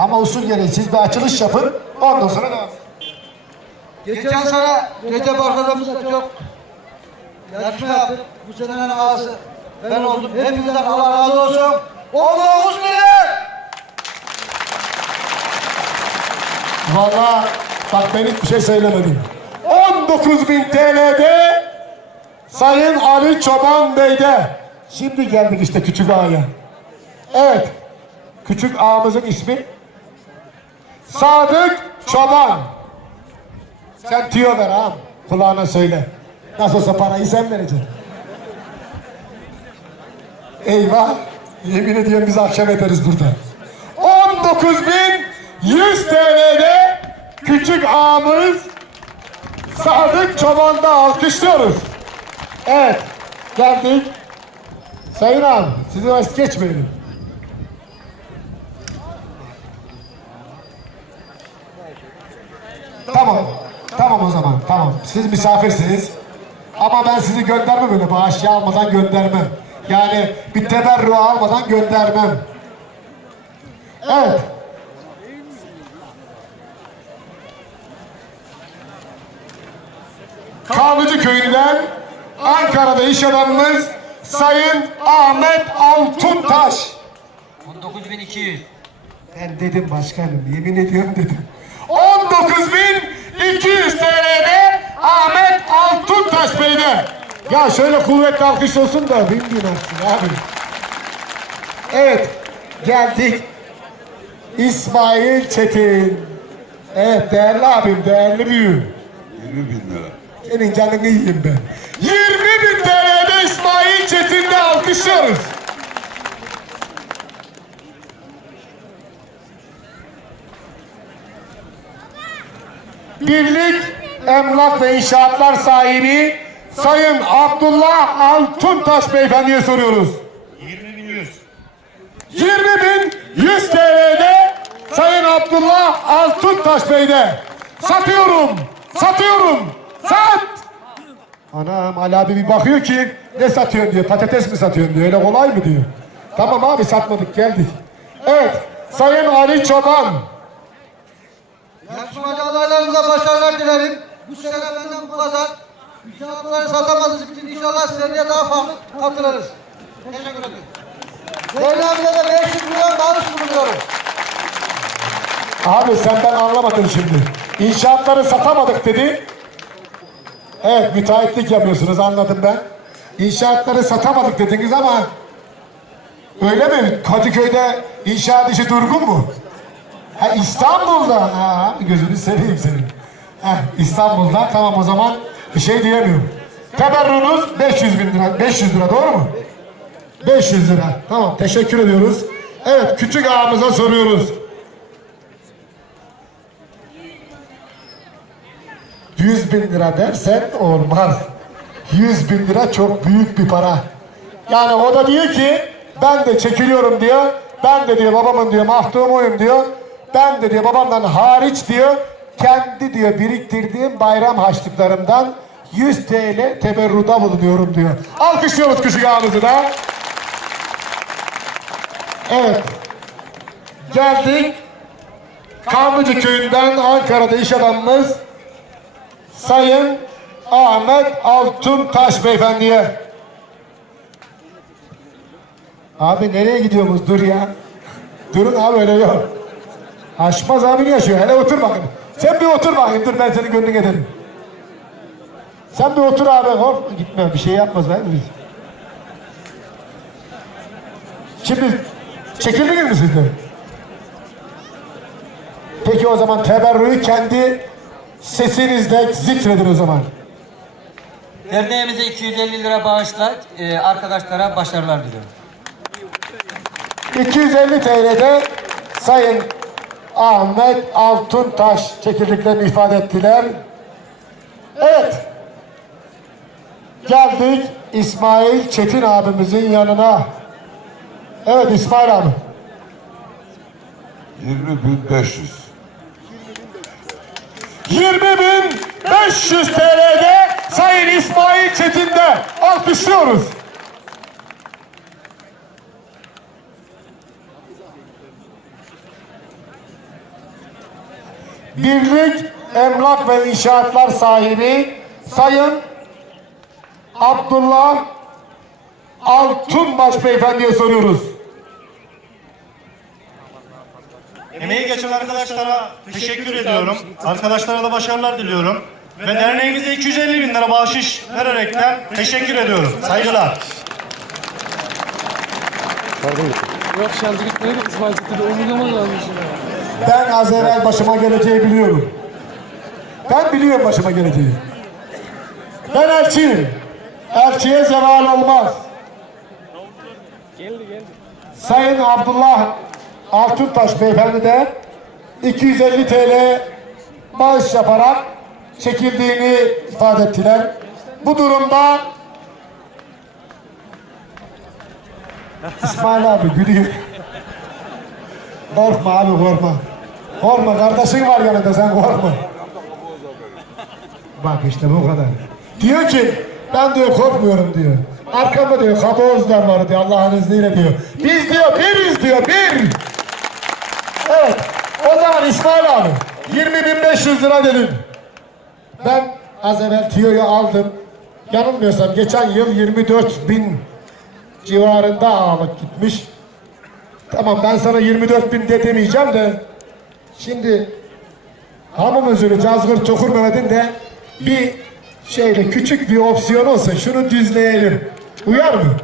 Ama usul gereği siz bir açılış yapın. Ondan sonra devam. Geçen sene Recep arkadaşımızla çok yarışma yaptık. Bu senenin ağası ben oldum. Hepinizden Allah razı olsun. 19 milyon. Valla bak ben hiçbir şey söylemedim. 19.000 TL'de Sayın Ali Çoban Bey'de. Şimdi geldik işte Küçük Ağa'ya. Evet. Küçük Ağamızın ismi Sadık Çoban. Sen tüyo ver ağam. Kulağına söyle. Nasıl olsa parayı sen vereceksin. Eyvah. Yemin ediyorum biz akşam ederiz burada. 19.100 TL'de küçük ağamız Sadık Çoban'da alkışlıyoruz. Evet. Geldik. Sayın ağam sizi geçmeyelim. Tamam. Tamam o zaman. Tamam. Siz misafirsiniz. Ama ben sizi göndermem öyle bağışçı almadan göndermem. Yani bir teberru almadan göndermem. Evet. Kanlıcı köyünden Ankara'da iş adamımız Sayın Ahmet Altuntaş. 19200. Ben dedim başkanım, yemin ediyorum dedim. 19.200 TL'de Ahmet Altuntaş Bey'de. Ya şöyle kuvvetli alkış olsun da bin bin olsun abi. Evet, geldik. İsmail Çetin. Evet, değerli abim, değerli büyüğüm. 20 bin lira. Senin canını yiyeyim ben. 20 bin TL'de İsmail Çetin'de alkışlıyoruz. Birlik Emlak ve İnşaatlar sahibi Sayın Abdullah Altuntaş Beyefendi'ye soruyoruz. 20 bin 100. 20 bin 100 TL'de Sayın Abdullah Altuntaş Bey'de. Satıyorum, satıyorum, sat! Anam Ali abi bir bakıyor ki ne satıyorsun diyor, patates mi satıyorsun diyor, öyle kolay mı diyor. Tamam abi satmadık geldik. Evet, Sayın Ali Çoban. Yarışmacı adaylarımıza başarılar dilerim. Bu sene benden bu kadar. İnşaatları satamazız için inşallah seneye daha farklı katılırız. Teşekkür ederim. Zeynep abiyle de 500 milyon bağış bulunuyorum. Abi senden anlamadım şimdi. İnşaatları satamadık dedi. Evet müteahhitlik yapıyorsunuz anladım ben. İnşaatları satamadık dediniz ama öyle mi? Kadıköy'de inşaat işi durgun mu? Ha İstanbul'da. Ha, gözünü seveyim senin. Ha, İstanbul'da tamam o zaman bir şey diyemiyorum. Teberrunuz 500 bin lira. 500 lira doğru mu? 500 lira. Tamam teşekkür ediyoruz. Evet küçük ağamıza soruyoruz. 100 bin lira dersen olmaz. 100 bin lira çok büyük bir para. Yani o da diyor ki ben de çekiliyorum diyor. Ben de diyor babamın diyor mahdumuyum diyor. Ben de diyor babamdan hariç diyor kendi diyor biriktirdiğim bayram harçlıklarımdan 100 TL teberruda bulunuyorum diyor. Alkışlıyoruz küçük da. Evet. Geldik. Kanlıcı köyünden Ankara'da iş adamımız Sayın Ahmet Altuntaş beyefendiye. Abi nereye gidiyorsunuz? Dur ya. Durun abi öyle yok. Aşmaz abi yaşıyor. Hele otur bakayım. Sen bir otur bakayım. Dur ben senin gönlünü ederim. Sen bir otur abi. Hop gitme. Bir şey yapmaz ben. Şimdi çekildiniz mi siz de? Peki o zaman teberrüyü kendi sesinizle zikredin o zaman. Derneğimize 250 lira bağışla e, arkadaşlara başarılar diliyorum. 250 TL'de Sayın Ahmet Altuntaş çekirdeklerini ifade ettiler. Evet. Geldik İsmail Çetin abimizin yanına. Evet İsmail abi. 20 bin 500. 20.500 TL'de Sayın İsmail Çetin'de alkışlıyoruz. Birlik Emlak ve İnşaatlar sahibi Sayın Abdullah Altunbaş Beyefendi'ye soruyoruz. Emeği geçen arkadaşlara teşekkür ediyorum. Arkadaşlara da başarılar diliyorum. Ve derneğimize 250 bin lira bahşiş vererekten teşekkür ediyorum. Saygılar. Yok şansı gitmedi de de omurgama lazım şimdi. Ben az evvel başıma geleceği biliyorum. Ben biliyorum başıma geleceği. Ben elçiyim. Elçiye zeval olmaz. Geldi geldi. Sayın Abdullah Altuntaş Beyefendi de 250 TL bağış yaparak çekildiğini ifade ettiler. Bu durumda İsmail abi gülüyor. Korkma abi korkma. Korkma kardeşin var yanında sen korkma. Bak işte bu kadar. Diyor ki ben diyor korkmuyorum diyor. Arkamda diyor kabuğuzlar var diyor Allah'ın izniyle diyor. Biz diyor biriz diyor bir. Evet o zaman İsmail abi 20.500 lira dedim. Ben az evvel tiyoyu aldım. Yanılmıyorsam geçen yıl 24 bin civarında ağalık gitmiş. Tamam ben sana 24 bin de demeyeceğim de şimdi hamam özürü Cazgır Çokur Mehmet'in de bir şeyde küçük bir opsiyon olsa şunu düzleyelim. Uyar mı?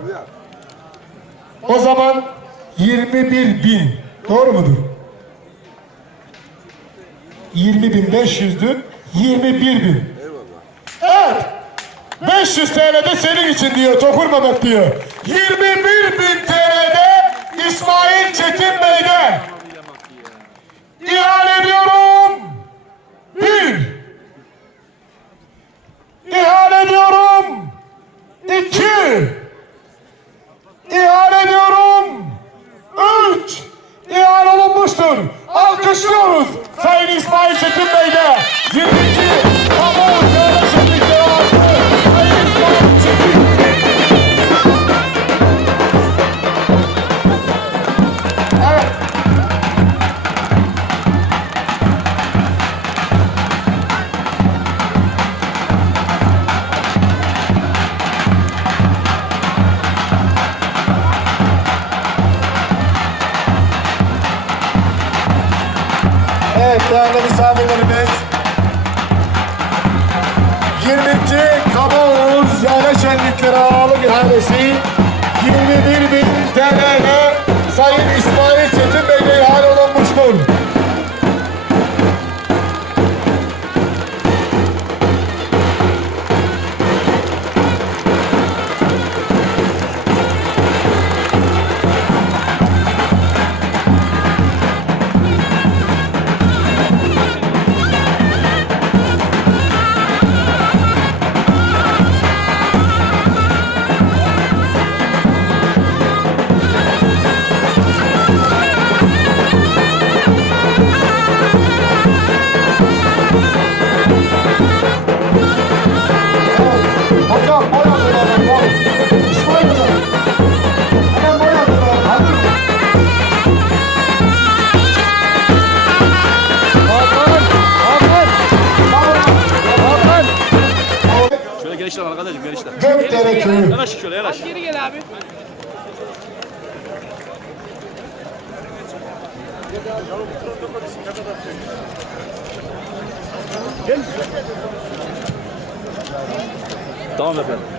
O zaman 21 bin. Doğru mudur? 20 bin 500'dü. 21 bin. Evet. 500 TL de senin için diyor Tokur Mehmet diyor. 21 bin TL'de İsmail Çetin Bey'den. İhale ediyorum. Bir. İhale ediyorum. Değerli misafirlerimiz 20. Kabaoğuz Yayla Şenlikleri işte. Gökdere Köyü. Yanaş şöyle yanaş. Geri gel abi. Tamam efendim.